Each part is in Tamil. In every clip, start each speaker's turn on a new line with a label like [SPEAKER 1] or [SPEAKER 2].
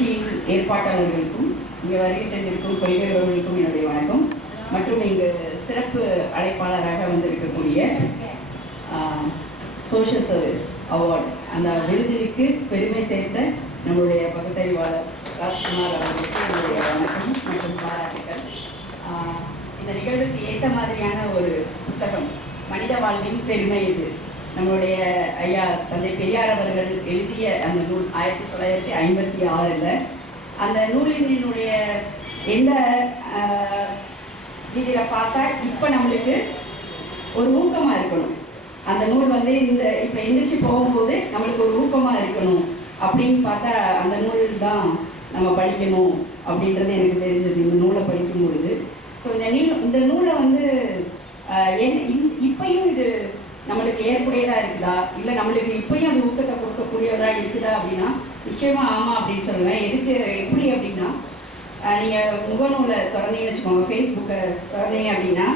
[SPEAKER 1] நிகழ்ச்சியின் ஏற்பாட்டாளர்களுக்கும் இங்கே வருகின்றிருக்கும் தந்திருக்கும் கொள்கையாளர்களுக்கும் என்னுடைய வணக்கம். மற்றும் இங்கு சிறப்பு அழைப்பாளராக வந்திருக்கக்கூடிய சோஷியல் சர்வீஸ் அவார்ட் அந்த விருதுக்கு பெருமை சேர்த்த நம்முடைய பகுத்தறிவாளர் ராஜ்குமார் அவர்களுக்கு என்னுடைய வணக்கம் மற்றும் பாராட்டுகள் இந்த நிகழ்வுக்கு ஏற்ற மாதிரியான ஒரு புத்தகம் மனித வாழ்வின் பெருமை இது நம்மளுடைய ஐயா தந்தை பெரியார் அவர்கள் எழுதிய அந்த நூல் ஆயிரத்தி தொள்ளாயிரத்தி ஐம்பத்தி ஆறில் அந்த நூலினுடைய எந்த இதில் பார்த்தா இப்போ நம்மளுக்கு ஒரு ஊக்கமாக இருக்கணும். அந்த நூல் வந்து இந்த இப்போ எந்திரிச்சு போகும்போது நம்மளுக்கு ஒரு ஊக்கமாக இருக்கணும் அப்படின்னு பார்த்தா அந்த நூல் தான் நம்ம படிக்கணும் அப்படின்றது எனக்கு தெரிஞ்சது. இந்த நூலை படிக்கும் பொழுது ஸோ இந்த நீ இந்த நூலை வந்து ஆஹ், என் இன்- இப்பயும் இது நம்மளுக்கு ஏற்புடையதாக இருக்குதா இல்லை நம்மளுக்கு இப்பயும் அது ஊக்கத்தை கொடுக்கக்கூடியதாக இருக்குதா அப்படின்னா நிச்சயமாக ஆமாம் அப்படின்னு சொல்லுவேன். எதுக்கு எப்படி அப்படின்னா நீங்கள் முகநூலில் முகநூலை திறந்தீங்கன்னு வச்சுக்கோங்க ஃபேஸ்புக்கை திறந்தீங்க அப்படின்னா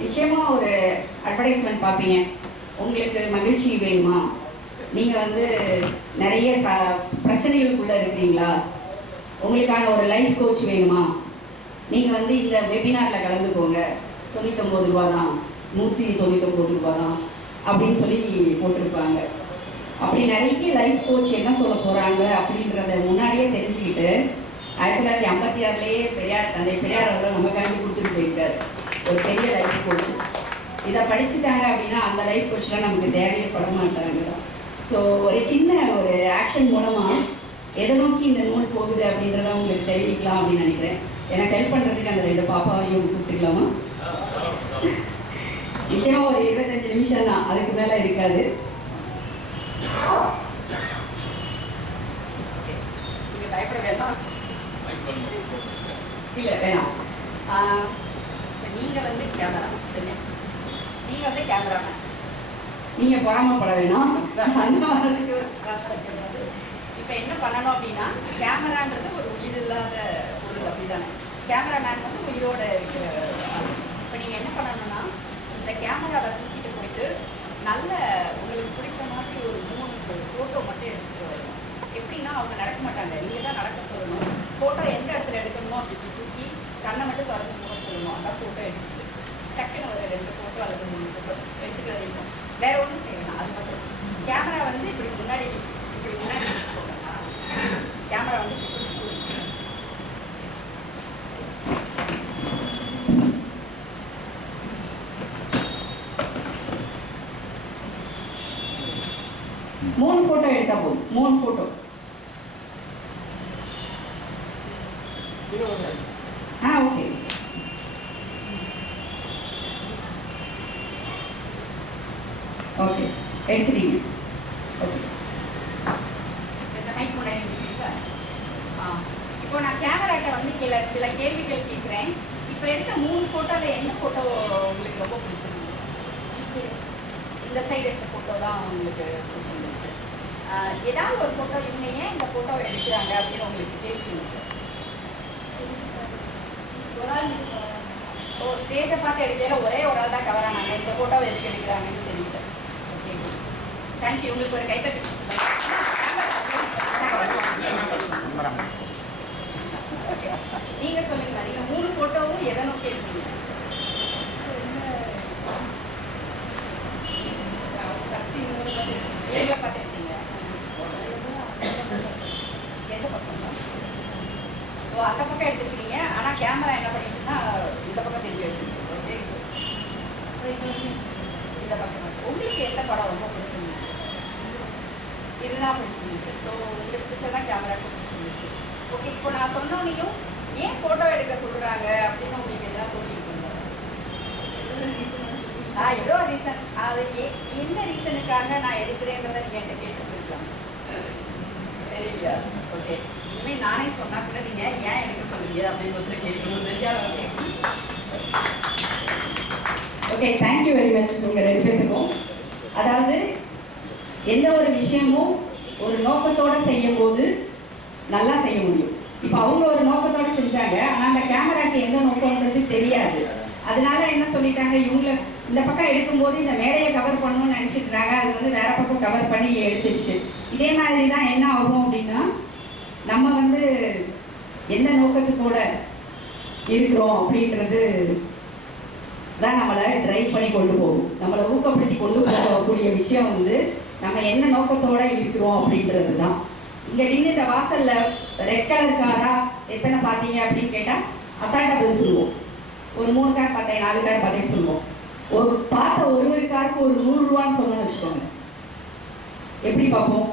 [SPEAKER 1] நிச்சயமாக ஒரு அட்வர்டைஸ்மெண்ட் பார்ப்பீங்க. உங்களுக்கு மகிழ்ச்சி வேணுமா? நீங்கள் வந்து நிறைய ச பிரச்சனைகளுக்குள்ளே இருக்கிறீங்களா? உங்களுக்கான ஒரு லைஃப் கோச் வேணுமா? நீங்கள் வந்து இந்த வெபினாரில் கலந்துக்கோங்க. தொண்ணூத்தொம்பது ரூபா தான் நூற்றி தொண்ணூத்தொம்பது ரூபா தான் அப்படின்னு சொல்லி போட்டிருப்பாங்க. அப்படி நிறைய லைஃப் கோச் என்ன சொல்ல போகிறாங்க அப்படின்றத முன்னாடியே தெரிஞ்சுக்கிட்டு ஆயிரத்தி தொள்ளாயிரத்தி ஐம்பத்தி ஆறுலேயே பெரியார் தந்தை பெரியார் அவர்கள் நமக்காண்டி கொடுத்துட்டு போயிருக்காரு. ஒரு பெரிய லைஃப் கோச் இதை படிச்சுட்டாங்க அப்படின்னா அந்த லைஃப் கோச்லாம் நமக்கு தேவையே பட மாட்டாங்க. ஸோ ஒரு சின்ன ஒரு ஆக்ஷன் மூலமாக எதை நோக்கி இந்த நூல் போகுது அப்படின்றத உங்களுக்கு தெரிவிக்கலாம் அப்படின்னு நினைக்கிறேன். எனக்கு ஹெல்ப் பண்ணுறதுக்கு அந்த ரெண்டு பாப்பாவையும் கூப்பிட்டுக்கலாமா? நிச்சயமா ஒரு இருபத்தஞ்சு நிமிஷம் தான். அதுக்கு மேலே இருக்காது. பயப்பட வேண்டாம். இல்லை வேணாம். நீங்க வந்து கேமரா சரியா நீங்க வந்து கேமராமேன் நீங்க பொறாமப்பட வேணாம். இப்ப என்ன பண்ணணும் அப்படின்னா கேமரான்றது ஒரு உயிர் இல்லாத பொருள் அப்படிதானே. கேமராமேன் வந்து உயிரோட இருக்கிற. இப்ப நீங்க என்ன பண்ணணும்னா இந்த கேமராவை தூக்கிட்டு போயிட்டு நல்ல உங்களுக்கு பிடிச்ச மாதிரி ஒரு மூணு ஃபோட்டோ மட்டும் எடுத்துட்டு வரணும். எப்படின்னா அவங்க நடக்க மாட்டாங்க. நீங்க தான் நடக்க சொல்லணும். ஃபோட்டோ எந்த இடத்துல எடுக்கணுமோ அப்படி இப்படி தூக்கி கண்ணை மட்டும் திறந்து போக சொல்லணும். அதான் ஃபோட்டோ எடுத்துட்டு டக்குன்னு ஒரு ரெண்டு ஃபோட்டோ அல்லது மூணு ஃபோட்டோ எடுத்துட்டு வரணும் வேற ஒன்றும் செய்ய அது மட்டும். கேமரா வந்து இப்படி முன்னாடி வச்சுக்கோங்க கேமரா வந்து இப்படி பிடிச்சிட்டு மூணு ஃபோட்டோ எடுத்தா போதும் மூணு ஃபோட்டோ ஆ ஓகே ஓகே எடுத்துட்டீங்க ஓகே இந்த மைக் முன்னாடி நிற்கிறீங்களா? ஆ இப்போ நான் கேமராட்ட வந்து சில சில கேள்விகள் கேட்குறேன் இப்போ எடுத்த மூணு ஃபோட்டோவில் என்ன ஃபோட்டோ உங்களுக்கு ரொம்ப பிடிச்சிருந்தது இந்த சைடு எடுத்த ஃபோட்டோ தான் உங்களுக்கு பிடிச்சிருந்துச்சு ஏதாவது ஒரு ஃபோட்டோ இவங்க ஏன் இந்த ஃபோட்டோ எடுக்கிறாங்க அப்படின்னு உங்களுக்கு கேள்வி இருந்துச்சு ஓ ஸ்டேஜை பார்த்து எடுக்கையில ஒரே ஒரு ஆள் தான் கவர் ஆனாங்க. இந்த ஃபோட்டோவை எதுக்கு எடுக்கிறாங்கன்னு தெரியல. ஓகே தேங்க்யூ உங்களுக்கு ஒரு கைத்தட்டு நீங்க சொல்லுங்க. நீங்க மூணு போட்டோவும் எதை நோக்கி எடுத்தீங்க ஃபர்ஸ்ட் இந்த மூணு பார்த்து எங்க பார்த்து எடுத்தீங்க எந்த பக்கம் ஓ அந்த பக்கம் எடுத்துருக்கீங்க ஆனால் கேமரா என்ன பண்ணிடுச்சுன்னா இந்த பக்கம் திரும்பி எடுத்துருக்கு ஓகே இந்த பக்கம் உங்களுக்கு எந்த படம் ரொம்ப பிடிச்சிருந்துச்சு? இதுதான் பிடிச்சிருந்துச்சு. ஸோ உங்களுக்கு பிடிச்சதான் கேமராக்கு பிடிச்சிருந்துச்சு. ஓகே இப்போ நான் சொன்னோன்னையும் ஏன் ஃபோட்டோ எடுக்க சொல்கிறாங்க அப்படின்னு உங்களுக்கு எதனா தோணிருக்குங்க ஆ ஏதோ ரீசன் அது ஏ என்ன ரீசனுக்காக நான் எடுக்கிறேங்கிறத நீங்கள் என்கிட்ட கேட்டுருக்கலாம் போயிருக்கலாம் ஓகே இனிமேல் நானே சொன்னா கூட நீங்கள் ஏன் எடுக்க சொல்லுங்க அப்படின்னு ஒருத்தர் கேட்கணும். சரியா? ஓகே தேங்க்யூ வெரி மச் உங்க ரெண்டு பேருக்கும். அதாவது எந்த ஒரு விஷயமும் ஒரு நோக்கத்தோட செய்யும் போது நல்லா செய்ய முடியும். இப்போ அவங்க ஒரு நோக்கத்தோட செஞ்சாங்க ஆனால் அந்த கேமராக்கு எந்த நோக்கம்ன்றது தெரியாது. அதனால என்ன சொல்லிட்டாங்க? இவங்கள இந்த பக்கம் எடுக்கும்போது இந்த மேடையை கவர் பண்ணணும்னு நினச்சிக்கிறாங்க இருந்தாங்க. அது வந்து வேற பக்கம் கவர் பண்ணி எடுத்துருச்சு இதே மாதிரி தான் என்ன ஆகும் அப்படின்னா நம்ம வந்து எந்த நோக்கத்துக்கூட இருக்கிறோம் அப்படின்றது தான் நம்மளை ட்ரைவ் பண்ணி கொண்டு போகும். நம்மளை ஊக்கப்படுத்தி கொண்டு போகக்கூடிய விஷயம் வந்து நம்ம என்ன நோக்கத்தோட இருக்கிறோம் அப்படின்றது தான். இங்கே நின்று இந்த வாசலில் ரெட் கலர் காரா எத்தனை பார்த்தீங்க அப்படின்னு கேட்டால் அசால்ட்டாக பதில் சொல்லுவோம். ஒரு மூணு கார் பார்த்தேன் நாலு கார் பார்த்தேன்னு சொல்லுவோம். ஒரு பார்த்த ஒரு ஒரு காருக்கு ஒரு நூறுரூவான்னு சொல்லணும்னு சொன்னோம்னு வச்சுக்கோங்க. எப்படி பார்ப்போம்?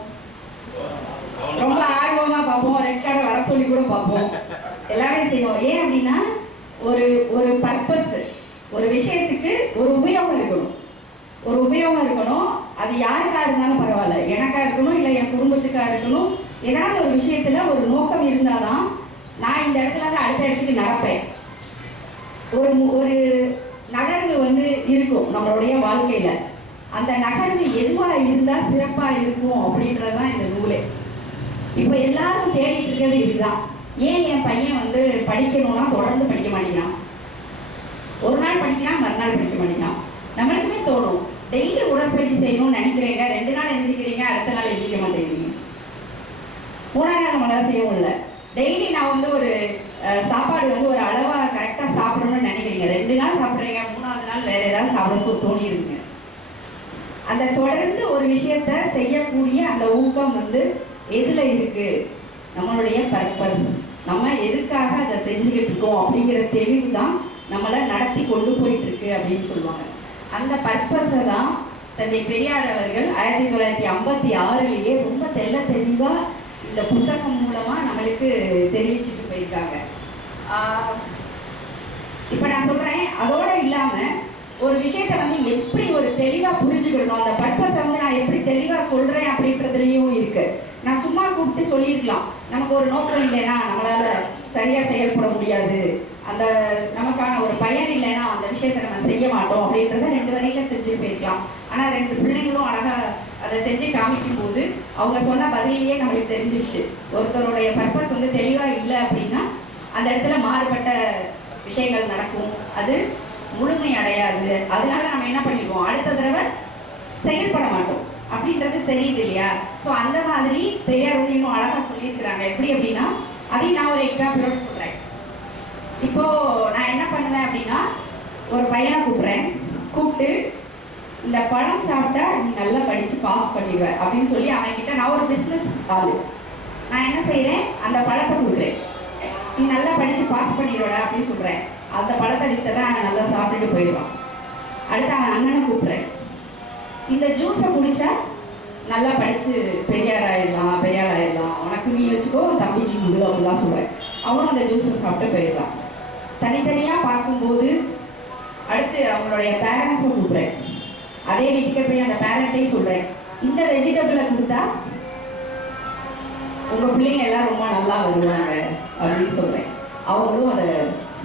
[SPEAKER 1] ரொம்ப ஆர்வமா பார்ப்போம். ரெட் கார் வர சொல்லி கூட பார்ப்போம். எல்லாமே செய்வோம். ஏன் அப்படின்னா ஒரு ஒரு பர்பஸ் ஒரு விஷயத்துக்கு ஒரு உபயோகம் இருக்கணும். ஒரு உபயோகம் இருக்கணும். அது யாருக்கா இருந்தாலும் பரவாயில்ல. எனக்கா இருக்கணும் இல்லை என் குடும்பத்துக்கா இருக்கணும். ஏதாவது ஒரு விஷயத்துல ஒரு நோக்கம் இருந்தாதான் நான் இந்த இடத்துல இருந்து அடுத்த இடத்துக்கு நடப்பேன். ஒரு ஒரு நகர்வு வந்து இருக்கும் நம்மளுடைய வாழ்க்கையில. அந்த நகர்வு எதுவா இருந்தா சிறப்பா இருக்கும் அப்படின்னு இப்போ எல்லாரும் தேடிட்டு இருக்கிறது இதுதான். ஏன் என் பையன் வந்து படிக்கணும்னா தொடர்ந்து படிக்க மாட்டேங்கிறான்? ஒரு நாள் படிக்கிறான் மறுநாள் படிக்க மாட்டேங்கிறான். நம்மளுக்குமே தோணும். டெய்லி உடற்பயிற்சி செய்யணும்னு நினைக்கிறீங்க ரெண்டு நாள் எழுந்திருக்கிறீங்க அடுத்த நாள் எந்திரிக்க மாட்டேங்கிறீங்க. மூணாவது நாள் நம்மளால செய்ய முடியல. டெய்லி நான் வந்து ஒரு சாப்பாடு வந்து ஒரு அளவாக கரெக்டாக சாப்பிடணும்னு நினைக்கிறீங்க. ரெண்டு நாள் சாப்பிட்றீங்க மூணாவது நாள் வேற ஏதாவது சாப்பிட தோணி இருக்குங்க. அந்த தொடர்ந்து ஒரு விஷயத்த செய்யக்கூடிய அந்த ஊக்கம் வந்து எதில் இருக்குது நம்மளுடைய பர்பஸ் நம்ம எதுக்காக அதை செஞ்சுக்கிட்டு இருக்கோம் அப்படிங்கிற தெளிவு தான் நம்மளை நடத்தி கொண்டு போயிட்டுருக்கு அப்படின்னு சொல்லுவாங்க. அந்த பர்பஸை தான் தந்தை பெரியார் அவர்கள் ஆயிரத்தி தொள்ளாயிரத்தி ஐம்பத்தி ஆறுலேயே ரொம்ப தெள்ள தெளிவாக இந்த புத்தகம் மூலமாக நம்மளுக்கு தெரிவிச்சுட்டு போயிருக்காங்க. இப்போ நான் சொல்கிறேன் அதோட இல்லாமல் ஒரு விஷயத்தை வந்து எப்படி ஒரு தெளிவாக புரிஞ்சுக்கிடணும் அந்த பர்பஸை வந்து நான் எப்படி தெளிவாக சொல்கிறேன் அப்படின்றதுலேயும் இருக்குது சும்மா கூப்பிட்டு சொல்லியிருக்கலாம். நமக்கு ஒரு நோக்கம் இல்லைன்னா நம்மளால சரியா செயல்பட முடியாது. அந்த நமக்கான ஒரு பயன் இல்லைன்னா அந்த விஷயத்த நம்ம செய்ய மாட்டோம் அப்படின்றத ரெண்டு வரையில செஞ்சு போயிருக்கலாம் ஆனா ரெண்டு பிள்ளைங்களும் அழகா அதை செஞ்சு காமிக்கும் போது அவங்க சொன்ன பதிலேயே நம்மளுக்கு தெரிஞ்சிருச்சு. ஒருத்தருடைய பர்பஸ் வந்து தெளிவா இல்லை அப்படின்னா அந்த இடத்துல மாறுபட்ட விஷயங்கள் நடக்கும். அது முழுமை அடையாது. அதனால நம்ம என்ன பண்ணிடுவோம்? அடுத்த தடவை செயல்பட மாட்டோம். அப்படின்றது தெரியுது இல்லையா ஸோ அந்த மாதிரி பெரியார் வந்து இன்னும் அழகாக சொல்லியிருக்கிறாங்க. எப்படி அப்படின்னா அதையும் நான் ஒரு எக்ஸாம்பிளோட சொல்கிறேன் இப்போ நான் என்ன பண்ணுவேன் அப்படின்னா ஒரு பையனை கூப்பிட்றேன். கூப்பிட்டு இந்த பழம் சாப்பிட்டா நீ நல்லா படித்து பாஸ் பண்ணிடுவேன் அப்படின்னு சொல்லி அவன் கிட்ட நான் ஒரு பிஸ்னஸ் ஆள். நான் என்ன செய்கிறேன் அந்த பழத்தை கொடுக்குறேன் நீ நல்லா படித்து பாஸ் பண்ணிடுவடா அப்படின்னு சொல்கிறேன் அந்த பழத்தை வித்ததான் அவன் நல்லா சாப்பிட்டுட்டு போயிடுவான். அடுத்து அவன் அண்ணனை கூப்பிட்றேன். இந்த ஜூஸை குடிச்சா நல்லா படித்து பெரியார் ஆயிடலாம் பெரியார் ஆயிடலாம் உனக்கு நீ வச்சுக்கோ தம்பி நீ கொடு அப்படிலாம் சொல்கிறேன் அவனும் அந்த ஜூஸை சாப்பிட்டு போயிடலாம் தனித்தனியாக பார்க்கும்போது அடுத்து அவங்களுடைய பேரண்ட்ஸை கூப்பிட்றேன். அதே வீட்டுக்கே போய் அந்த பேரண்ட்டையும் சொல்கிறேன் இந்த வெஜிடபிளை கொடுத்தா உங்கள் பிள்ளைங்க எல்லாம் ரொம்ப நல்லா வருவாங்க அப்படின்னு சொல்கிறேன் அவங்களும் அதை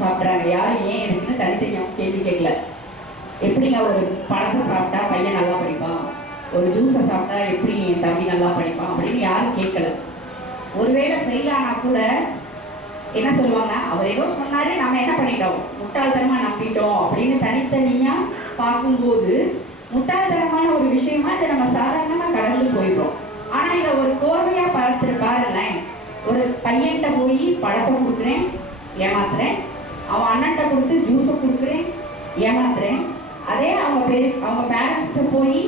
[SPEAKER 1] சாப்பிட்றாங்க. யாரும் ஏன் இருக்குன்னு தனித்தனியாக கேள்வி கேட்கல. எப்படிங்க ஒரு பழத்தை சாப்பிட்டா பையன் நல்லா படிப்பான்? ஒரு ஜூஸை சாப்பிட்டா எப்படி என் தம்பி நல்லா படிப்பான் அப்படின்னு யாரும் கேட்கல. ஒருவேளை ஃபெயில் ஆனால் கூட என்ன சொல்லுவாங்க அவர் ஏதோ சொன்னாரு நம்ம என்ன பண்ணிட்டோம்? முட்டாள்தனமா நம்பிட்டோம் அப்படின்னு தனித்தனியா பார்க்கும்போது முட்டாள்தனமான ஒரு விஷயமா இதை நம்ம சாதாரணமா கடந்து போயிடுறோம். ஆனா இதை ஒரு கோர்வையா பார்த்து பாருங்களேன். ஒரு பையன்கிட்ட போய் பழத்தை கொடுக்குறேன் ஏமாத்துறேன். அவன் அண்ணன்கிட்ட கொடுத்து ஜூஸை கொடுக்குறேன் ஏமாத்துறேன். அதே அவங்க பேர் அவங்க பேரண்ட்ஸ்கிட்ட போய்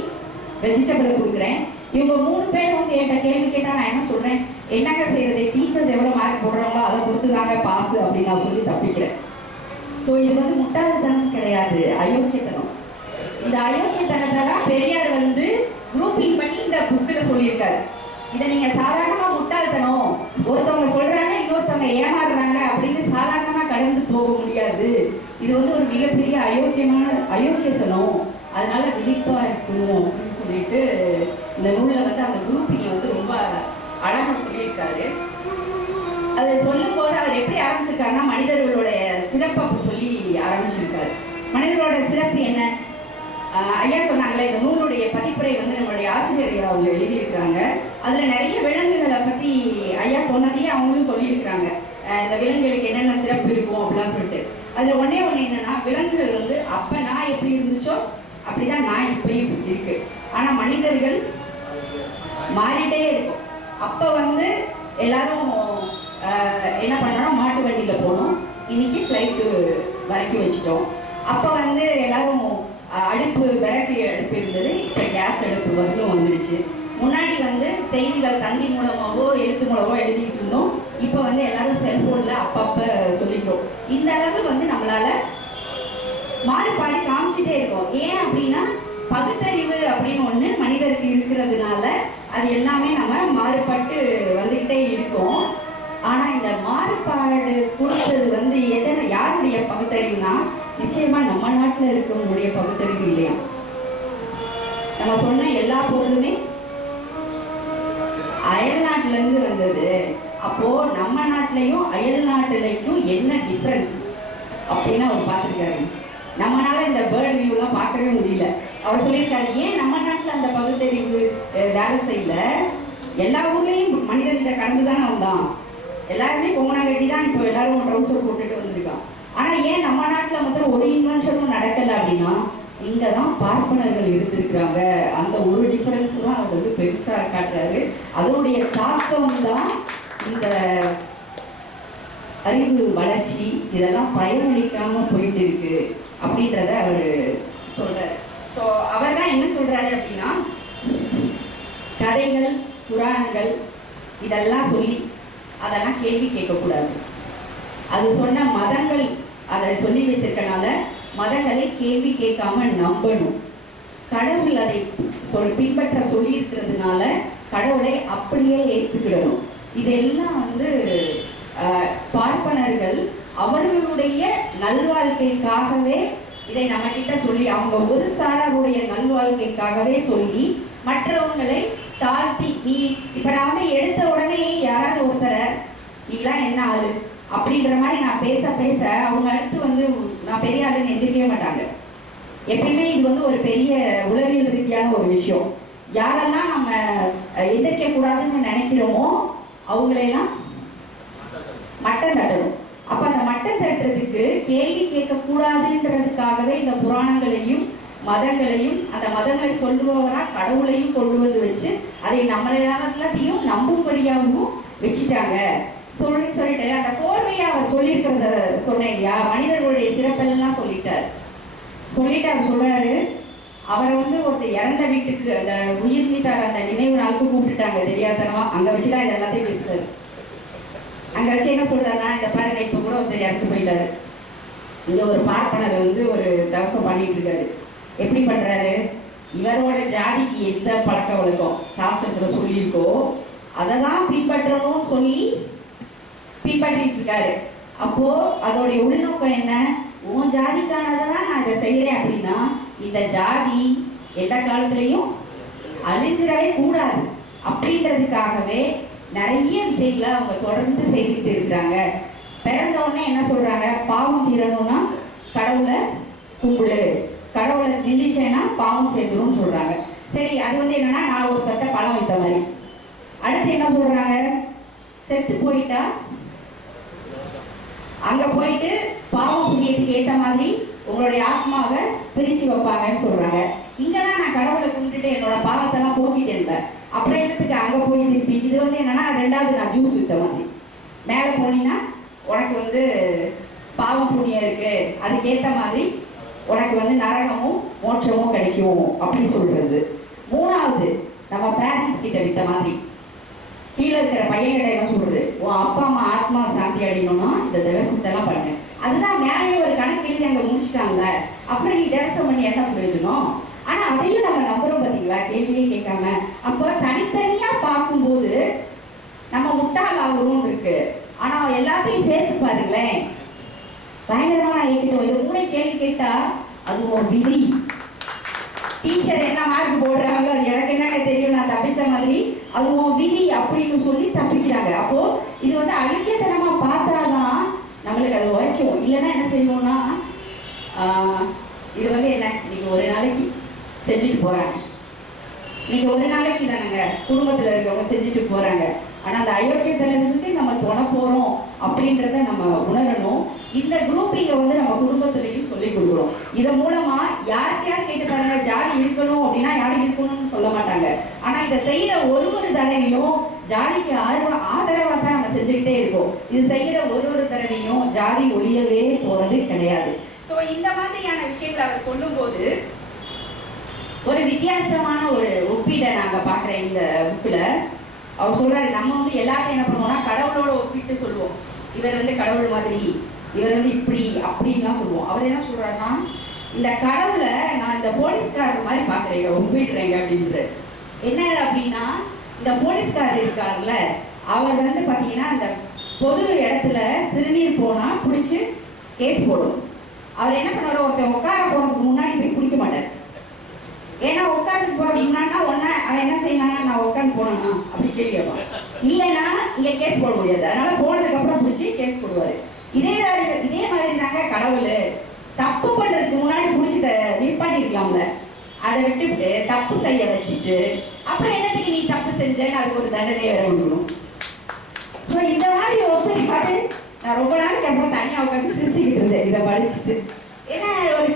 [SPEAKER 1] வெஜிடபிளை கொடுக்குறேன். இவங்க மூணு பேர் வந்து என்கிட்ட கேள்வி கேட்டா நான் என்ன சொல்றேன்? என்னங்க செய்யறது டீச்சர்ஸ் எவ்வளவு மார்க் போடுறாங்களோ அதை பொறுத்து தாங்க பாஸ் அப்படின்னு நான் சொல்லி தப்பிக்கிறேன். ஸோ இது வந்து முட்டாள்தனம் கிடையாது. அயோக்கியத்தனம். இந்த அயோக்கியத்தனத்தை தான் பெரியார் வந்து குரூப்பிங் பண்ணி இந்த புக்கில் சொல்லியிருக்காரு. இதை நீங்க சாதாரணமா முட்டாள்தனம். ஒருத்தவங்க சொல்றாங்க இன்னொருத்தவங்க ஏமாறுறாங்க அப்படின்னு சாதாரணமா கடந்து போக முடியாது. இது வந்து ஒரு மிகப்பெரிய அயோக்கியமான அயோக்கியத்தனம் அதனால விழிப்பா இருக்கணும் அப்படின்னு சொல்லிட்டு இந்த நூலில் வந்து அந்த குரூப்பிங்க வந்து ரொம்ப அழகாக சொல்லியிருக்காரு. அதை சொல்லும் போது அவர் எப்படி ஆரம்பிச்சிருக்காருன்னா மனிதர்களுடைய சிறப்பை சொல்லி ஆரம்பிச்சிருக்காரு. மனிதர்களோட சிறப்பு என்ன? ஐயா சொன்னாங்களே இந்த நூலுடைய பதிப்புரை வந்து நம்மளுடைய ஆசிரியர் அவங்க எழுதியிருக்கிறாங்க. அதில் நிறைய விலங்குகளை பற்றி ஐயா சொன்னதையே அவங்களும் சொல்லியிருக்கிறாங்க. இந்த விலங்குகளுக்கு என்னென்ன சிறப்பு இருக்கும் அப்படிலாம் சொல்லிட்டு. அதில் ஒன்றே ஒன்று என்னென்னா விலங்குகள் வந்து அப்போ நான் எப்படி இருந்துச்சோ அப்படிதான் நான் இப்பயும் இருக்கு. ஆனால் மனிதர்கள் மாறிட்டே இருக்கும். அப்போ வந்து எல்லாரும் என்ன பண்ணோம்னா மாட்டு வண்டியில் போனோம். இன்னைக்கு ஃப்ளைட்டு வரைக்கும் வச்சிட்டோம். அப்போ வந்து எல்லாரும் அடுப்பு விறகு அடுப்பு இருந்தது. இப்போ கேஸ் அடுப்பு வரலும் வந்துடுச்சு முன்னாடி வந்து செய்திகள் தந்தி மூலமாகவோ எழுத்து மூலமாகவோ எழுதிட்டு இருந்தோம். இப்போ வந்து எல்லாரும் செல்போனில் அப்பப்போ சொல்லிக்கிறோம். இந்த அளவு வந்து நம்மளால மாறுபாடு காமிச்சிட்டே இருக்கோம். ஏன் அப்படின்னா பகுத்தறிவு அப்படின்னு ஒண்ணு மனிதருக்கு இருக்கிறதுனால அது எல்லாமே நம்ம மாறுபட்டு வந்துகிட்டே இருக்கோம். ஆனா இந்த மாறுபாடு கொடுத்தது வந்து எதனை யாருடைய பகுத்தறிவுனா நிச்சயமா நம்ம நாட்டில் இருக்கவங்களுடைய பகுத்தறிவு இல்லையா? நம்ம சொன்ன எல்லா பொருளுமே அயல் வந்தது. அப்போ நம்ம நாட்டிலையும் அயல் நாட்டுலையும் என்ன டிஃப்ரென்ஸ் அப்படின்னு அவர் பார்த்துருக்காரு. நம்மளால இந்த பேர்ட் வியூலாம் பார்க்கவே முடியல. அவர் சொல்லியிருக்காரு ஏன் நம்ம நாட்டில் அந்த பகுத்தறிவு வேலை செய்யல எல்லா ஊர்லேயும் மனிதர்கிட்ட கடந்து தானே வந்தான் எல்லாருமே பொங்கனா கட்டி தான். இப்போ எல்லாரும் ட்ரௌசர் போட்டுட்டு வந்திருக்கான். ஆனால் ஏன் நம்ம நாட்டில் மொத்தம் ஒரு இன்வென்ஷனும் நடக்கலை அப்படின்னா இங்கே தான் பார்ப்பனர்கள் இருந்திருக்கிறாங்க. அந்த ஒரு டிஃபரன்ஸ் தான் அவர் வந்து பெருசாக காட்டுறாரு. அதோடைய தாக்கம் தான் இந்த அறிவு வளர்ச்சி இதெல்லாம் பயனளிக்காம போயிட்டு இருக்கு அப்படின்றத அவர் சொல்றாரு. ஸோ அவர் தான் என்ன சொல்றாரு அப்படின்னா கதைகள் புராணங்கள் இதெல்லாம் சொல்லி அதெல்லாம் கேள்வி கேட்கக்கூடாது. அது சொன்ன மதங்கள் அதை சொல்லி வச்சிருக்கனால மதங்களை கேள்வி கேட்காம நம்பணும். கடவுள் அதை சொல் பின்பற்ற சொல்லி இருக்கிறதுனால கடவுளை அப்படியே ஏற்றுக்கிடணும் இதெல்லாம் வந்து பார்ப்பனர்கள் அவர்களுடைய நல்வாழ்க்கைக்காகவே இதை நம்ம கிட்ட சொல்லி அவங்க ஒரு சாராருடைய நல்வாழ்க்கைக்காகவே சொல்லி மற்றவங்களை தாழ்த்தி நீ இப்ப நான் வந்து எடுத்த உடனே யாராவது ஒருத்தரை நீலாம் என்ன ஆளு? அப்படின்ற மாதிரி நான் பேச பேச அவங்க அடுத்து வந்து நான் பெரிய ஆளுன்னு எந்திரிக்கவே மாட்டாங்க. எப்பயுமே இது வந்து ஒரு பெரிய உளவியல் ரீதியான ஒரு விஷயம். யாரெல்லாம் நம்ம எதிர்க்க கூடாதுன்னு நினைக்கிறோமோ அவங்களையெல்லாம் மட்டம் தட்டணும். அப்ப அந்த மட்டம் தட்டுறதுக்கு கேள்வி கேட்க கூடாதுன்றதுக்காகவே இந்த புராணங்களையும் மதங்களையும் அந்த மதங்களை சொல்லுபவரா கடவுளையும் கொண்டு வந்து வச்சு அதை நம்மளை எல்லாத்தையும் நம்பும்படியாகவும் வச்சுட்டாங்க. சொல்லி சொல்லிட்டு அந்த கோர்வையை அவர் சொல்லியிருக்கிறத சொன்னேன் இல்லையா? மனிதர்களுடைய சிறப்பெல்லாம் சொல்லிட்டார். சொல்லிட்டு அவர் சொல்றாரு அவரை வந்து ஒருத்தர் இறந்த வீட்டுக்கு அந்த உயிர் நீத்தார் அந்த நினைவு நாளுக்கு கூப்பிட்டுட்டாங்க. தெரியாதனமா அங்க வச்சுதான் இது எல்லாத்தையும் பேசுறாரு. அங்க வச்சு என்ன சொல்றாருன்னா இந்த பாருங்க இப்ப கூட ஒருத்தர் இறந்து போயிட்டாரு. இங்க ஒரு பார்ப்பனர் வந்து ஒரு தவசம் பண்ணிட்டு இருக்காரு. எப்படி பண்றாரு? இவரோட ஜாதிக்கு எந்த பழக்க வழக்கம்? சாஸ்திரத்துல சொல்லியிருக்கோ அதை தான் பின்பற்றணும்னு சொல்லி பின்பற்றிட்டு இருக்காரு. அப்போ அதோடைய உள்நோக்கம் என்ன? உன் ஜாதிக்கானதை தான் நான் இதை செய்யறேன் அப்படின்னா இந்த ஜாதி எந்த காலத்திலையும் அழிஞ்சிடவே கூடாது. அப்படின்றதுக்காகவே நிறைய விஷயங்களை அவங்க தொடர்ந்து செய்துட்டு இருக்கிறாங்க. பிறந்தவொடனே என்ன சொல்றாங்க? பாவம் தீரணும்னா கடவுளை கும்பிடு. கடவுளை நிந்திச்சேன்னா பாவம் சேர்ந்துரும் சொல்றாங்க. சரி அது வந்து என்னன்னா நான் ஒரு தட்டை பழம் வைத்த மாதிரி. அடுத்து என்ன சொல்றாங்க? செத்து போயிட்டா அங்க போயிட்டு பாவம் புண்ணியத்துக்கு ஏத்த மாதிரி உங்களுடைய ஆத்மாவை பிரிச்சு வைப்பாங்கன்னு சொல்றாங்க. இங்கதான் நான் கடவுளை கும்பிட்டுட்டு என்னோட பாவத்தெல்லாம் போக்கிட்டேன்ல. அப்புறம் என்னத்துக்கு அங்க போய் திருப்பி? இது வந்து என்னன்னா ரெண்டாவது நான் ஜூஸ் வித்த மாதிரி. மேல போனீங்கன்னா உனக்கு வந்து பாவம் புண்ணியம் இருக்கு. அதுக்கேற்ற மாதிரி உனக்கு வந்து நரகமும் மோட்சமும் கிடைக்கும் அப்படின்னு சொல்றது. மூணாவது நம்ம பேரண்ட்ஸ் கிட்ட வித்த மாதிரி. கீழே இருக்கிற பையன்கிட்ட என்ன சொல்றது? உன் அப்பா அம்மா ஆத்மா சாந்தி அடையணும்னா இந்த திவசத்தெல்லாம் பண்ணு. அதுதான் மேலேயே ஒரு கணக்கு எழுதி அங்க முடிச்சிட்டாங்க அப்புறம் நீ திவசம் பண்ணி என்ன பிரயோஜனம் ஆனா அதையும் நம்ம நம்புறோம் பாத்தீங்களா? கேள்வியே கேட்காம. அப்போ தனித்தனியா பார்க்கும்போது நம்ம முட்டாள் ஆகுறோம் இருக்கு. ஆனா எல்லாத்தையும் சேர்த்து பாருங்களேன். பயங்கரமான ஐக்கியம் இது கூட கேள்வி கேட்டா அது ஒரு விதி. டீச்சர் என்ன மார்க் போடுறாங்களோ அது எனக்கு என்னங்க தெரியும் நான் தப்பிச்ச மாதிரி. அது உன் விதி அப்படின்னு சொல்லி தப்பிக்கிறாங்க. அப்போ இது வந்து அழுக்கியத்தனமா பார்த்தாதான் நம்மளுக்கு அது உரைக்கும். இல்லைன்னா என்ன செய்யணும்னா இது வந்து என்ன நீங்கள் ஒரு நாளைக்கு செஞ்சுட்டு போகிறாங்க நீங்கள் ஒரு நாளைக்கு தானேங்க குடும்பத்தில் இருக்கவங்க செஞ்சுட்டு போகிறாங்க ஆனால் அந்த அயோக்கியத்தனத்துக்கு நம்ம தொண போகிறோம் அப்படின்றத நம்ம உணரணும். இந்த குரூப்பிங்கை வந்து நம்ம குடும்பத்திலையும் சொல்லி கொடுக்குறோம். இதன் மூலமா யாருக்கு யார் கேட்டு பாருங்க ஜாதி இருக்கணும் அப்படின்னா யாரும் இருக்கணும்னு சொல்ல மாட்டாங்க. ஆனா இதை செய்யற ஒரு ஒரு தடவையும் ஜாதிக்கு ஆர்வ ஆதரவா தான் நம்ம செஞ்சுக்கிட்டே இருக்கோம். இது செய்யற ஒரு ஒரு தடவையும் ஜாதி ஒழியவே போறது கிடையாது. ஸோ இந்த மாதிரியான விஷயங்களை அவர் சொல்லும்போது ஒரு வித்தியாசமான ஒரு ஒப்பீடை நாங்க பார்க்குற இந்த புக்கில் அவர் சொல்றாரு நம்ம வந்து எல்லாத்தையும் என்ன பண்ணுவோம்னா கடவுளோட ஒப்பிட்டு சொல்லுவோம். இவர் வந்து கடவுள் மாதிரி. இவர் வந்து இப்படி அப்படின்லாம் சொல்லுவோம். அவர் என்ன சொல்றாருன்னா இந்த கடவுளை நான் இந்த போலீஸ்காரர் மாதிரி பார்க்குறேங்க ஒப்பிடுறேங்க அப்படின்றது என்ன அப்படின்னா இந்த போலீஸ்காரர் இருக்கார்ல அவர் வந்து பார்த்தீங்கன்னா இந்த பொது இடத்துல சிறுநீர் போனால் பிடிச்சி கேஸ் போடும். அவர் என்ன பண்ணுவார்? ஒருத்தன் உட்கார போகிறதுக்கு முன்னாடி போய் குடிக்க மாட்டார். ஏன்னா உட்காந்து போறதுக்கு முன்னாடினா உடனே அவன் என்ன செய்வான்? நான் உட்காந்து போனேனா? அப்படி கேள்வி கேட்பான். இல்லைன்னா இங்க கேஸ் போட முடியாது. அதனால போனதுக்கு அப்புறம் பிடிச்சி கேஸ் போடுவாரு. இதே இதே மாதிரி தாங்க கடவுள். தப்பு பண்ணுறதுக்கு முன்னாடி பிடிச்சி நிப்பாட்டிருக்கலாம்ல. அதை விட்டுவிட்டு தப்பு செய்ய வச்சுட்டு அப்புறம் என்னத்துக்கு நீ தப்பு செஞ்சேன்னு அதுக்கு ஒரு தண்டனை வேற விடணும் ஸோ இந்த மாதிரி ஒப்படி பார்த்து நான் ரொம்ப நாளைக்கு அப்புறம் தனியாக உட்காந்து சிரிச்சுக்கிட்டு இருந்தேன். இதை படிச்சுட்டு. ஏன்னா ஒரு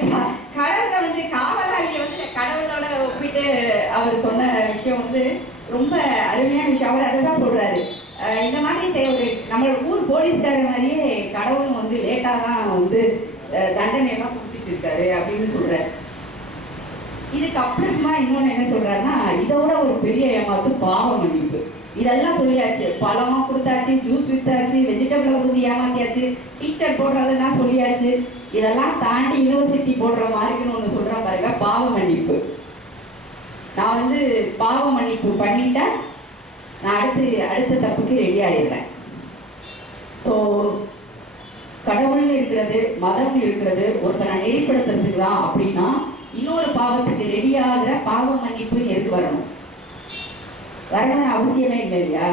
[SPEAKER 1] கடவுளை வந்து காவலாளியை வந்து கடவுளோட ஒப்பிட்டு அவர் சொன்ன விஷயம் வந்து ரொம்ப அருமையான விஷயம். அவர் அதை தான் சொல்கிறாரு இந்த மாதிரி செய்ய ஒரு நம்ம ஊர் போலீஸ்கார மாதிரியே கடவுளும் வந்து லேட்டாக தான் வந்து தண்டனையெல்லாம் கொடுத்துட்டு இருக்காரு அப்படின்னு சொல்கிறார் இதுக்கு அப்புறமா இன்னொன்று என்ன சொல்றாருன்னா இதோட ஒரு பெரிய ஏமாத்து பாவ மன்னிப்பு. இதெல்லாம் சொல்லியாச்சு. பழமாக கொடுத்தாச்சு ஜூஸ் வித்தாச்சு வெஜிடபிளை கொடுத்து ஏமாத்தியாச்சு டீச்சர் போடுறதுலாம் சொல்லியாச்சு. இதெல்லாம் தாண்டி யூனிவர்சிட்டி போடுற மாதிரின்னு ஒன்று சொல்கிறேன் பாருங்க பாவ மன்னிப்பு. நான் வந்து பாவ மன்னிப்பு பண்ணிட்டேன். நான் அடுத்து அடுத்த தப்புக்கு ரெடி ஆயிடுறேன். ஸோ கடவுள்னு இருக்கிறது மதம் இருக்கிறது ஒருத்தனை நெறிப்படுத்துறதுக்கு தான் அப்படின்னா இன்னொரு பாவத்துக்கு ரெடி ஆகிற பாவ மன்னிப்பு எதுக்கு வரணும்? வரணும்னு அவசியமே இல்லை இல்லையா?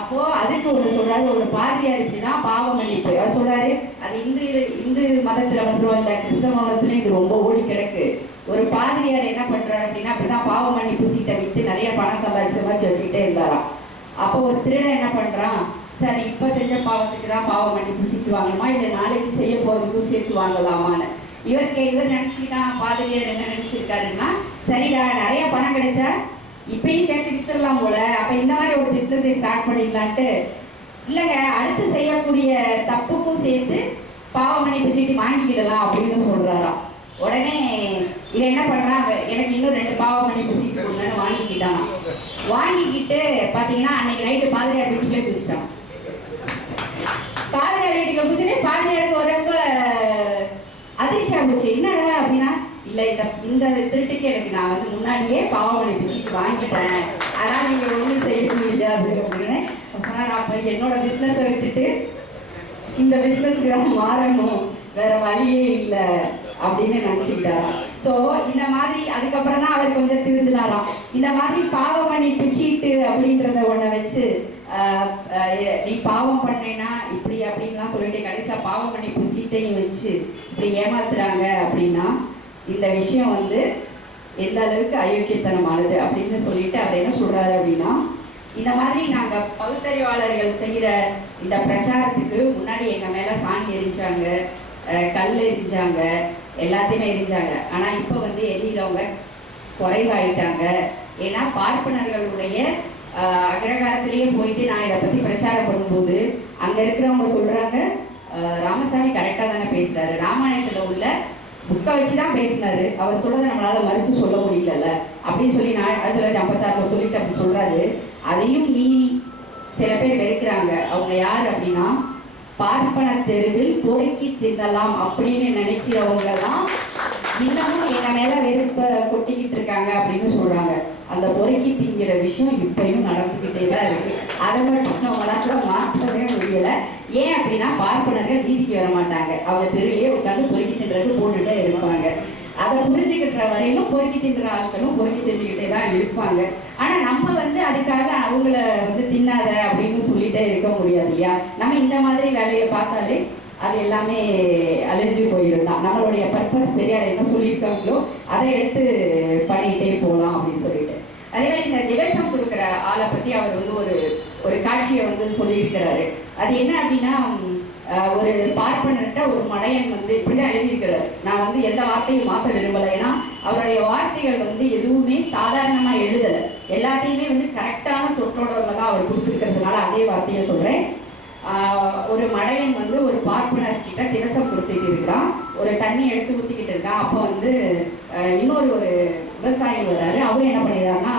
[SPEAKER 1] அப்போ அதுக்கு ஒன்று சொல்றாரு ஒரு பாதிரியார் இப்படிதான் பாவ மன்னிப்பு. அவர் சொல்றாரு அது இந்து இந்து மதத்துல மட்டும் இல்லை கிறிஸ்தவ மதத்துலயும் இது ரொம்ப ஓடி கிடக்கு. ஒரு பாதிரியார் என்ன பண்றாரு அப்படின்னா அப்படிதான் பாவ மன்னிப்பு சீட்டை வித்து நிறைய பணம் சம்பாதிச்சு சம்பாதிச்சு வச்சுக்கிட்டே இருந்தாராம். அப்போ ஒரு திருடன் என்ன பண்றான்? சரி இப்ப செஞ்ச பாவத்துக்கு தான் பாவம் மன்னிப்பு சீட்டு வாங்கணுமா இல்ல நாளைக்கு செய்ய போகிறதுக்கும் சேர்த்து வாங்கலாமான்னு இவர் கே இவர் நினைச்சுக்கிட்டா பாதிரியார் என்ன நினைச்சிருக்காருன்னா சரிடா நிறைய பணம் கிடைச்சா இப்பயும் சேர்த்து வித்துடலாம் போல அப்ப இந்த மாதிரி ஒரு பிசினஸை ஸ்டார்ட் பண்ணிடலான்ட்டு இல்லைங்க அடுத்து செய்யக்கூடிய தப்புக்கும் சேர்த்து பாவ மன்னிப்பு சீட்டு வாங்கிக்கிடலாம் அப்படின்னு சொல்றாராம். உடனே இவன் என்ன பண்றான் எனக்கு இன்னும் ரெண்டு பாவ மன்னிப்பு சீட்டு கொடுங்கன்னு வாங்கிக்கிட்டான். வாங்கிக்கிட்டு பாத்தீங்கன்னா அன்னைக்கு நைட்டு பாதிரியார் வீட்டுக்குள்ளே பிடிச்சிட்டான் பாதிரியார் வீட்டுக்குள்ள குதிச்சுட்டு பாதிரியாருக்கு ரொம்ப அதிர்ச்சியா போச்சு என்னடா அப்படின்னா இல்லை இந்த இந்த திருட்டுக்கு எனக்கு நான் வந்து முன்னாடியே பாவமணி பிசிக்கு வாங்கிட்டேன். அதனால் நீங்கள் ஒண்ணும் செய்ய முடியாது அப்படின்னு அவன் சொன்னா நான் போய் என்னோட பிசினஸை விட்டுட்டு இந்த பிசினஸ்க்கு தான் மாறணும். வேற வழியே இல்லை அப்படின்னு நினைச்சுக்கிட்டாராம் ஸோ இந்த மாதிரி அதுக்கப்புறம் தான் அவர் கொஞ்சம் திருந்தினாராம். இந்த மாதிரி பாவ மன்னிப்பு சீட்டு அப்படின்றத ஒன்றை வச்சு நீ பாவம் பண்ணேன்னா இப்படி அப்படின்லாம் சொல்லிட்டு கடைசியில் பாவம் பண்ணி இப்போ சீட்டையும் வச்சு இப்படி ஏமாத்துறாங்க அப்படின்னா இந்த விஷயம் வந்து எந்த அளவுக்கு அயோக்கியத்தனமானது அப்படின்னு சொல்லிட்டு அவர் என்ன சொல்றாரு அப்படின்னா இந்த மாதிரி நாங்கள் பகுத்தறிவாளர்கள் செய்கிற இந்த பிரச்சாரத்துக்கு முன்னாடி எங்கள் மேலே சாணி எரிஞ்சாங்க கல் எரிஞ்சாங்க எல்லாத்தையுமே எரிஞ்சாங்க. ஆனால் இப்போ வந்து எரியறவங்க குறைவாயிட்டாங்க. ஏன்னா பார்ப்பனர்களுடைய அக்ரகாரத்திலேயே போயிட்டு நான் இதை பத்தி பிரச்சாரம் பண்ணும்போது அங்க இருக்கிறவங்க சொல்றாங்க ராமசாமி கரெக்டா தானே பேசுறாரு. ராமாயணத்துல உள்ள புக்கை வச்சு தான் பேசினாரு. அவர் சொல்றதை நம்மளால மறுத்து சொல்ல முடியலல்ல. அப்படின்னு சொல்லி நான் ஆயிரத்தி தொள்ளாயிரத்தி ஐம்பத்தாறுல சொல்லிட்டு அப்படி சொல்றாரு. அதையும் மீறி சில பேர் வெறுக்கிறாங்க. அவங்க யார் அப்படின்னா பார்ப்பன தெருவில் பொறுக்கி தின்னலாம் அப்படின்னு நினைக்கிறவங்க தான் இன்னமும் எங்க மேல வெறுப்ப கொட்டிக்கிட்டு இருக்காங்க அப்படின்னு சொல்றாங்க. அந்த பொறுக்கி திங்கிற விஷயம் இப்பயும் நடந்துக்கிட்டே தான் இருக்கு. அதை மட்டும் நம்மளால மாற்றவே முடியல. ஏன் அப்படின்னா பார்ப்பனர்கள் வீதிக்கு வர மாட்டாங்க. அவங்க தெருவிலே உட்காந்து பொறுக்கி தின்றது போட்டுட்டே இருப்பாங்க. அதை புரிஞ்சுக்கிட்ட வரையிலும் பொறுக்கி தின்ற ஆட்களும் பொறுக்கி தின்றுக்கிட்டே தான் இருப்பாங்க. ஆனா நம்ம வந்து அதுக்காக அவங்கள வந்து தின்னாத அப்படின்னு சொல்லிட்டே இருக்க முடியாது இல்லையா? நம்ம இந்த மாதிரி வேலையை பார்த்தாலே அது எல்லாமே அழிஞ்சு போயிடும் தான். நம்மளுடைய பர்பஸ் பெரியார் என்ன சொல்லியிருக்காங்களோ அதை எடுத்து பண்ணிக்கிட்டே போகலாம் அப்படின்னு சொல்லிட்டு அதே மாதிரி இந்த திவசம் கொடுக்குற ஆளை பற்றி அவர் வந்து ஒரு ஒரு காட்சியை வந்து சொல்லியிருக்கிறாரு. அது என்ன அப்படின்னா ஒரு பார்ப்பனர்கிட்ட ஒரு மடையன் வந்து இப்படிதான் எழுதியிருக்கிறார். நான் வந்து எந்த வார்த்தையும் மாற்ற விரும்பலை. ஏன்னா அவருடைய வார்த்தைகள் வந்து எதுவுமே சாதாரணமாக எழுதலை. எல்லாத்தையுமே வந்து கரெக்டான சொற்றொடரில் தான் அவர் கொடுத்துருக்கிறதுனால அதே வார்த்தையை சொல்கிறேன் ஒரு மடையன் வந்து ஒரு பார்ப்பனர் கிட்ட திவசம் கொடுத்துட்டு இருக்கிறான். ஒரு தண்ணி எடுத்து ஊற்றிக்கிட்டு இருக்கான். அப்போ வந்து இன்னொரு ஒரு விவசாயி வர்றாரு. அவர் என்ன பண்ணிடுறாருன்னா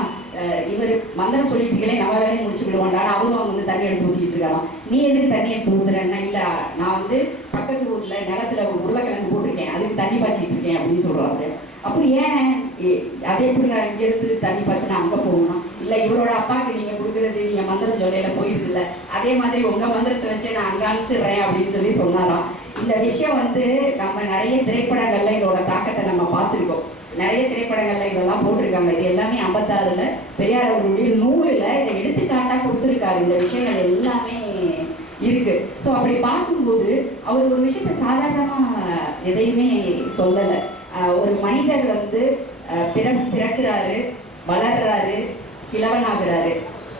[SPEAKER 1] இவர் மந்திரம் சொல்லிட்டீங்களே நம்ம வேலையை முடிச்சு விடுவாண்டான்னு அவரும் வந்து தண்ணி எடுத்து ஊற்றிக்கிட்டு இருக்காராம் நீ எதுக்கு தண்ணி எடுத்து ஊத்துறேன்னா இல்லை நான் வந்து பக்கத்து ஊர்ல நிலத்துல உருளைக்கிழங்கு போட்டிருக்கேன். அதுக்கு தண்ணி பாய்ச்சிட்டு இருக்கேன் அப்படின்னு சொல்றாரு. அப்புறம் ஏன் ஏ- எப்படி நான் இங்க இருந்து தண்ணி பாய்ச்சினா அங்க போகணும்? இல்ல இவரோட அப்பாவுக்கு நீங்க கொடுக்கறது நீங்க மந்திரம் சொல்லையில போயிருது இல்ல. அதே மாதிரி உங்க மந்திரத்தை வச்சு நான் அங்க அனுப்பிச்சிடுறேன் அப்படின்னு சொல்லி சொன்னாராம். இந்த விஷயம் வந்து நம்ம நிறைய திரைப்படங்கள்ல இதோட தாக்கத்தை நம்ம பார்த்துருக்கோம். நிறைய திரைப்படங்கள்ல இதெல்லாம் போட்டிருக்காங்க. இது எல்லாமே ஐம்பத்தாறுல பெரியார் அவர்களுடைய நூலில் இதை எடுத்துக்காட்டா கொடுத்துருக்காரு. இந்த விஷயங்கள் எல்லாமே இருக்கு. ஸோ அப்படி பார்க்கும்போது அவர் ஒரு விஷயத்த சாதாரணமா எதையுமே சொல்லலை. ஒரு மனிதர் வந்து பிற பிறக்கிறாரு வளர்றாரு கிழவனாகிறாரு.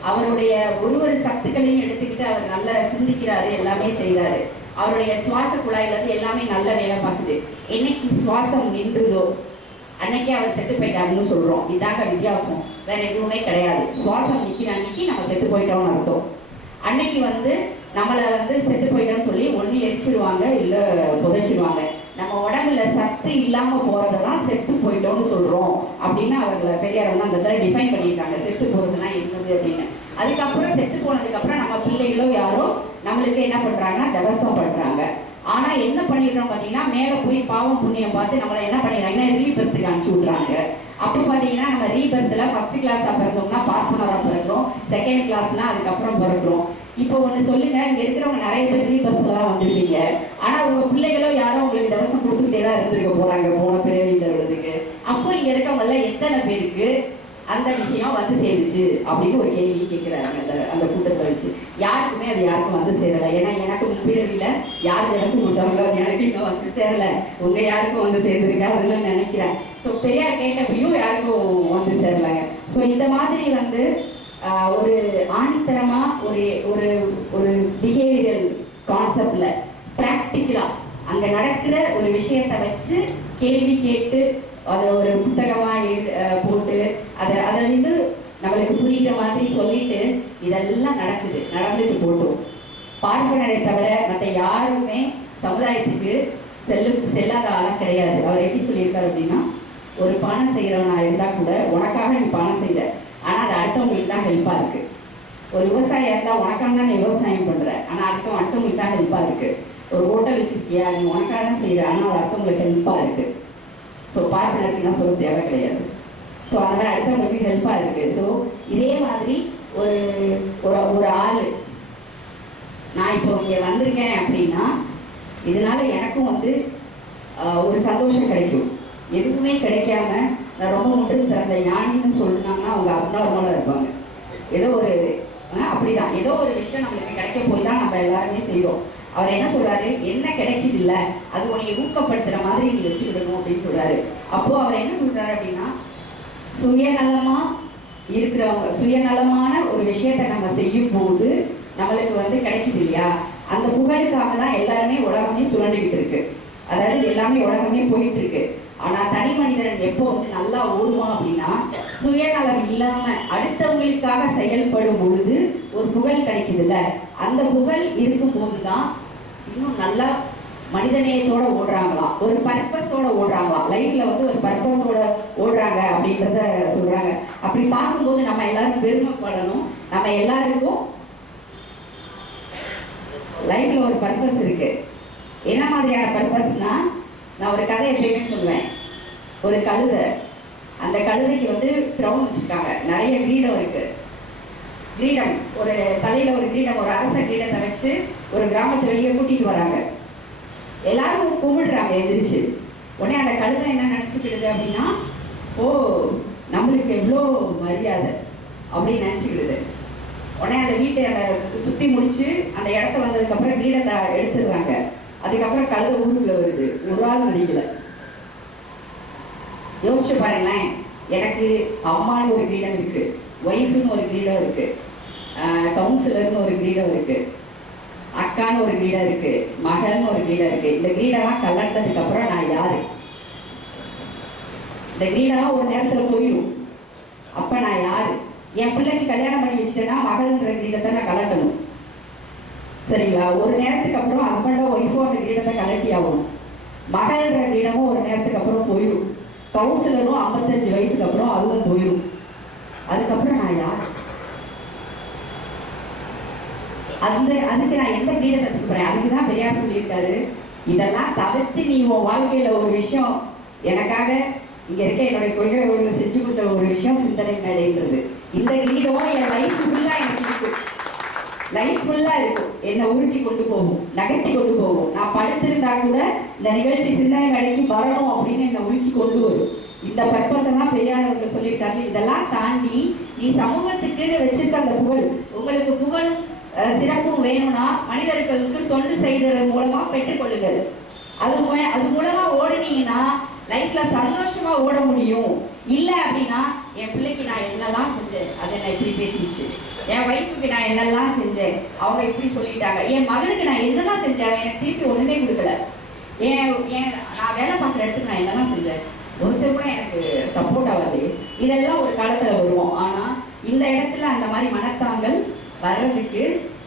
[SPEAKER 1] அவருடைய ஒரு ஒரு சத்துக்களையும் எடுத்துக்கிட்டு அவர் நல்லா சிந்திக்கிறாரு எல்லாமே செய்கிறாரு அவருடைய சுவாச குழாயில எல்லாமே நல்ல வேலை பார்க்குது. என்னைக்கு சுவாசம் நின்றுதோ அன்னைக்கே அவர் செத்து போயிட்டாருன்னு சொல்றோம். இதாங்க வித்தியாசம். வேற எதுவுமே கிடையாது. சுவாசம் நிக்கிற அன்னைக்கு நம்ம செத்து போயிட்டோம்னு அர்த்தம். அன்னைக்கு வந்து நம்மளை வந்து செத்து போயிட்டோம்னு சொல்லி ஒண்ணு எரிச்சிருவாங்க இல்ல புதைச்சிருவாங்க. நம்ம உடம்புல சத்து இல்லாம போறதெல்லாம் செத்து போயிட்டோம்னு சொல்றோம் அப்படின்னு அவர்களை பெரியார் வந்து அந்த இடத்துல டிஃபைன் பண்ணியிருக்காங்க. செத்து போறதுன்னா இருந்தது அப்படின்னு. அதுக்கப்புறம் செத்து போனதுக்கு அப்புறம் நம்ம பிள்ளைகளோ யாரோ நம்மளுக்கு என்ன பண்றாங்கன்னா தவசம் பண்றாங்க. ஆனால் என்ன பண்ணிடுறோம் பார்த்தீங்கன்னா மேலே போய் பாவம் புண்ணியம் பார்த்து நம்மளை என்ன பண்ணிடுறாங்கன்னா ரீபர்த்துக்கு அனுப்பிச்சு விட்றாங்க அப்போ பார்த்தீங்கன்னா நம்ம ரீபர்த்தில் ஃபர்ஸ்ட் கிளாஸாக பிறந்தோம்னா பார்ப்பனராக பிறக்கிறோம். செகண்ட் கிளாஸ்னால் அதுக்கப்புறம் பிறக்கிறோம். இப்போ ஒன்று சொல்லுங்க இங்கே இருக்கிறவங்க நிறைய பேர் ரீபர்த்தில் தான் ஆனால் ஆனா உங்க பிள்ளைகளோ யாரோ உங்களுக்கு தவசம் கொடுத்துக்கிட்டே தான் இருந்திருக்க போகிறாங்க போன பிறவியில் உள்ளதுக்கு. அப்போ இங்கே இருக்கவங்கள எத்தனை பேருக்கு அந்த விஷயம் வந்து சேருச்சு அப்படின்னு ஒரு கேள்வி கேட்குறாங்க அந்த அந்த கூட்டத்தை வச்சு. யாருக்குமே அது யாருக்கும் வந்து சேரலை. ஏன்னா எனக்கு முன்பிறவியில் யார் திவசம் கொடுத்தாங்களோ அது எனக்கு இன்னும் வந்து சேரலை. உங்க யாருக்கும் வந்து சேர்ந்துருக்காதுன்னு நினைக்கிறேன். ஸோ பெரியார் கேட்டப்பையும் யாருக்கும் வந்து சேரலைங்க ஸோ இந்த மாதிரி வந்து ஒரு ஆணித்தரமாக ஒரு ஒரு ஒரு பிஹேவியரல் கான்செப்டில் ப்ராக்டிக்கலாக அங்கே நடக்கிற ஒரு விஷயத்தை வச்சு கேள்வி கேட்டு அதை ஒரு புத்தகம் எழு- அஹ் போட்டு அதை அதை வந்து நம்மளுக்கு புரியுற மாதிரி சொல்லிட்டு இதெல்லாம் நடக்குது நடந்துட்டு போட்டோம். பார்ப்பனரை தவிர மற்ற யாருமே சமுதாயத்துக்கு செல்லும் செல்லாத ஆளாக கிடையாது. அவர் எப்படி சொல்லியிருக்காரு அப்படின்னா ஒரு பானை செய்கிறவனா இருந்தால் கூட உனக்காக நீ பானை செய்யல ஆனால் அது அடுத்தவங்களுக்கு தான் ஹெல்ப்பாக இருக்கு. ஒரு விவசாயியாக இருந்தால் உனக்காக தான் நீ விவசாயம் பண்ணுற ஆனால் அதுக்கும் அடுத்தவங்களுக்கு தான் ஹெல்ப்பாக இருக்கு. ஒரு ஹோட்டல் வச்சுருக்கியா? நீ உனக்காக தான் செய்கிற ஆனால் அது அடுத்தவங்களுக்கு ஹெல்ப்பாக இருக்கு. ஸோ பார்ப்பனருக்கு நான் சொல்ல தேவை கிடையாது. ஸோ அதனால் அடுத்தவங்களுக்கு ஹெல்ப்பாக இருக்கு. ஸோ இதே மாதிரி ஒரு ஒரு ஒரு ஆள் நான் இப்போ இங்கே வந்திருக்கேன் அப்படின்னா இதனால எனக்கும் வந்து ஒரு சந்தோஷம் கிடைக்கும். எதுவுமே கிடைக்காம நான் ரொம்ப முட்டு திறந்த யானைன்னு சொன்னாங்கன்னா அவங்க அப்நார்மலாக இருப்பாங்க. ஏதோ ஒரு அப்படிதான். ஏதோ ஒரு விஷயம் நம்மளுக்கு கிடைக்க போய் தான் நம்ம எல்லாருமே செய்வோம் அவர் என்ன சொல்றாரு? என்ன கிடைக்குது இல்லை அது உன்னை ஊக்கப்படுத்துற மாதிரி நீ வச்சுக்கிடணும் அப்படின்னு சொல்றாரு. அப்போ அவர் என்ன சொல்றாரு அப்படின்னா சுயநலமா இருக்கிறவங்க சுயநலமான ஒரு விஷயத்தை நம்ம செய்யும் போது நம்மளுக்கு வந்து கிடைக்குது இல்லையா? அந்த புகழுக்காக தான் எல்லாருமே உலகமே சுழண்டுகிட்டு இருக்கு அதாவது எல்லாமே உலகமே போயிட்டு இருக்கு ஆனா தனி மனிதன் எப்போ வந்து நல்லா ஓடுவான் அப்படின்னா சுயநலம் இல்லாம அடுத்தவங்களுக்காக செயல்படும் பொழுது ஒரு புகழ் கிடைக்குதுல்ல. அந்த புகழ் இருக்கும் போதுதான் இன்னும் நல்லா மனிதநேயத்தோட ஓடுறாங்களாம். ஒரு பர்பஸோட ஓடுறாங்களாம். லைஃப்ல வந்து ஒரு பர்பஸோட ஓடுறாங்க அப்படின்றத சொல்றாங்க. அப்படி பார்க்கும்போது நம்ம எல்லாரும் பெருமைப்படணும். நம்ம எல்லாருக்கும் லைஃப்பில் ஒரு பர்பஸ் இருக்குது என்ன மாதிரியான பர்பஸ்னால் நான் ஒரு கதை எப்பயுமே சொல்லுவேன். ஒரு கழுதை. அந்த கழுதைக்கு வந்து க்ரௌன் வச்சுருக்காங்க. நிறைய கிரீடம் இருக்குது கிரீடம் ஒரு தலையில் ஒரு கிரீடம் ஒரு அரச கிரீடத்தை வச்சு ஒரு கிராமத்து வெளியே கூட்டிகிட்டு வராங்க. எல்லாரும் கும்பிடுறாங்க எந்திரிச்சு. உடனே அந்த கழுதை என்ன நினச்சிக்கிடுது அப்படின்னா ஓ நம்மளுக்கு எவ்வளோ மரியாதை அப்படின்னு நினச்சிக்கிடுது. உடனே அந்த வீட்டை அந்த சுற்றி முடிச்சு அந்த இடத்த வந்ததுக்கப்புறம் கிரீடத்தை எடுத்துடுறாங்க. அதுக்கப்புறம் கழுத ஊருக்குள்ள வருது. ஒரு ஆள் மதிக்கல யோசிச்சு பாருங்களேன். எனக்கு அம்மான்னு ஒரு கிரீடம் இருக்கு. ஒய்ஃப்னு ஒரு கிரீடம் இருக்கு. கவுன்சிலர்னு ஒரு கிரீடம் இருக்கு. அக்கான்னு ஒரு கிரீடம் இருக்கு. மகள்னு ஒரு கிரீடம் இருக்கு. இந்த கிரீடெல்லாம் கலண்டதுக்கு அப்புறம் நான் யாரு? இந்த கிரீடெல்லாம் ஒரு நேரத்துல போயிடும் அப்ப நான் யாரு? என் பிள்ளைக்கு கல்யாணம் பண்ணி வச்சுட்டேன்னா மகள்ன்ற கிரீடத்தை நான் கலட்டணும் சரிங்களா? ஒரு நேரத்துக்கு அப்புறம் ஹஸ்பண்டோ ஒய்ஃபோ அந்த கிரீடத்தை கலட்டி ஆகணும். மகள்ன்ற கிரீடமும் ஒரு நேரத்துக்கு அப்புறம் போயிடும். கவுன்சிலரும் ஐம்பத்தஞ்சு வயசுக்கு அப்புறம் அதுவும் போயிடும். அதுக்கப்புறம் நான் யார்? அந்த அதுக்கு நான் எந்த கிரீடத்தை வச்சுக்கிறேன் அதுக்கு தான் பெரியார் சொல்லியிருக்காரு. இதெல்லாம் தவிர்த்து நீ உன் வாழ்க்கையில் ஒரு விஷயம் எனக்காக இங்கே இருக்க என்னுடைய கொள்கை செஞ்சு கொடுத்த ஒரு விஷயம் சிந்தனை மேடைன்றது. இந்த கிரீடம் என் லைஃப் ஃபுல்லாக எனக்கு இருக்கும் லைஃப் ஃபுல்லாக இருக்கும். என்னை உருட்டி கொண்டு போகும். நகர்த்தி கொண்டு போகும். நான் படுத்திருந்தா கூட இந்த நிகழ்ச்சி சிந்தனை வேலைக்கு வரணும் அப்படின்னு என்னை உருக்கி கொண்டு வரும். இந்த பர்பஸ் எல்லாம் பெரியாரவர்கள் சொல்லியிருக்காரு இதெல்லாம் தாண்டி நீ சமூகத்துக்குன்னு வச்சிருக்க அந்த புகழ் உங்களுக்கு புகழும் சிறப்பும் வேணும்னா மனிதர்களுக்கு தொண்டு செய்ததன் மூலமா பெற்றுக்கொள்ளுங்கள் அது அது மூலமா ஓடுனீங்கன்னா லைஃப்ல சந்தோஷமா ஓட முடியும். இல்லை அப்படின்னா என் பிள்ளைக்கு நான் என்னெல்லாம் செஞ்சேன் அதை என்ன இப்படி பேசிடுச்சு என் ஒய்ஃபுக்கு நான் என்னெல்லாம் செஞ்சேன் அவங்க இப்படி சொல்லிட்டாங்க. என் மகனுக்கு நான் என்னெல்லாம் செஞ்சேன் எனக்கு திருப்பி ஒன்றுமே கொடுக்கல. ஏன் ஏன் நான் வேலை பார்க்குற இடத்துக்கு நான் என்னெல்லாம் செஞ்சேன்? ஒருத்தர் கூட எனக்கு சப்போர்ட் ஆகாது இதெல்லாம் ஒரு காலத்தில் வருவோம். ஆனால் இந்த இடத்துல அந்த மாதிரி மனத்தாங்கள் வர்றதுக்கு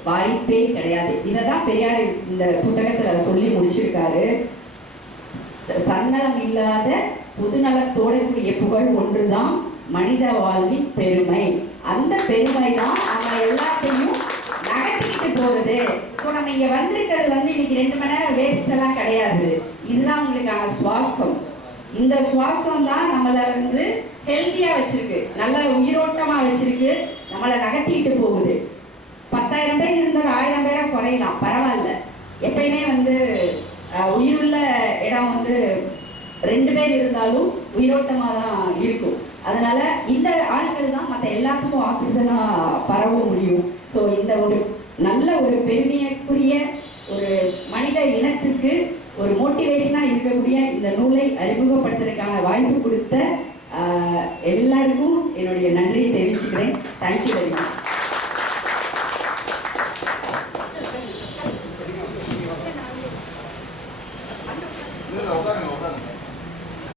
[SPEAKER 1] வாய்ப்பே கிடையாது. இதை தான் பெரியார் இந்த புத்தகத்தில் சொல்லி முடிச்சிருக்காரு. சன்னலம் இல்லாத பொதுநலத்தோடு கூடிய புகழ் ஒன்றுதான் மனித வாழ்வின் பெருமை. அந்த பெருமை தான் நம்ம எல்லாத்தையும் நகர்த்திக்கிட்டு போகுது. ஸோ நம்ம இங்கே வந்திருக்கிறது வந்து இன்னைக்கு ரெண்டு மணி நேரம் வேஸ்ட் எல்லாம் கிடையாது. இதுதான் உங்களுக்கான சுவாசம். இந்த சுவாசம் தான் நம்மளை வந்து ஹெல்த்தியாக வச்சிருக்கு. நல்ல உயிரோட்டமாக வச்சிருக்கு. நம்மளை நகர்த்திக்கிட்டு போகுது. பத்தாயிரம் பேர் இருந்தது ஆயிரம் பேரை குறையலாம். பரவாயில்ல. எப்பயுமே வந்து உயிருள்ள இடம் வந்து ரெண்டு பேர் இருந்தாலும் உயிரோட்டமாக தான் இருக்கும். அதனால இந்த ஆட்கள் தான் மற்ற எல்லாத்துக்கும் ஆக்சிஜனாக பரவ முடியும். ஸோ இந்த ஒரு நல்ல ஒரு பெருமையக்குரிய ஒரு மனித இனத்துக்கு ஒரு மோட்டிவேஷனாக இருக்கக்கூடிய இந்த நூலை அறிமுகப்படுத்துறதுக்கான வாய்ப்பு கொடுத்த எல்லாருக்கும் என்னுடைய நன்றியை தெரிவிச்சுக்கிறேன். Thank you very much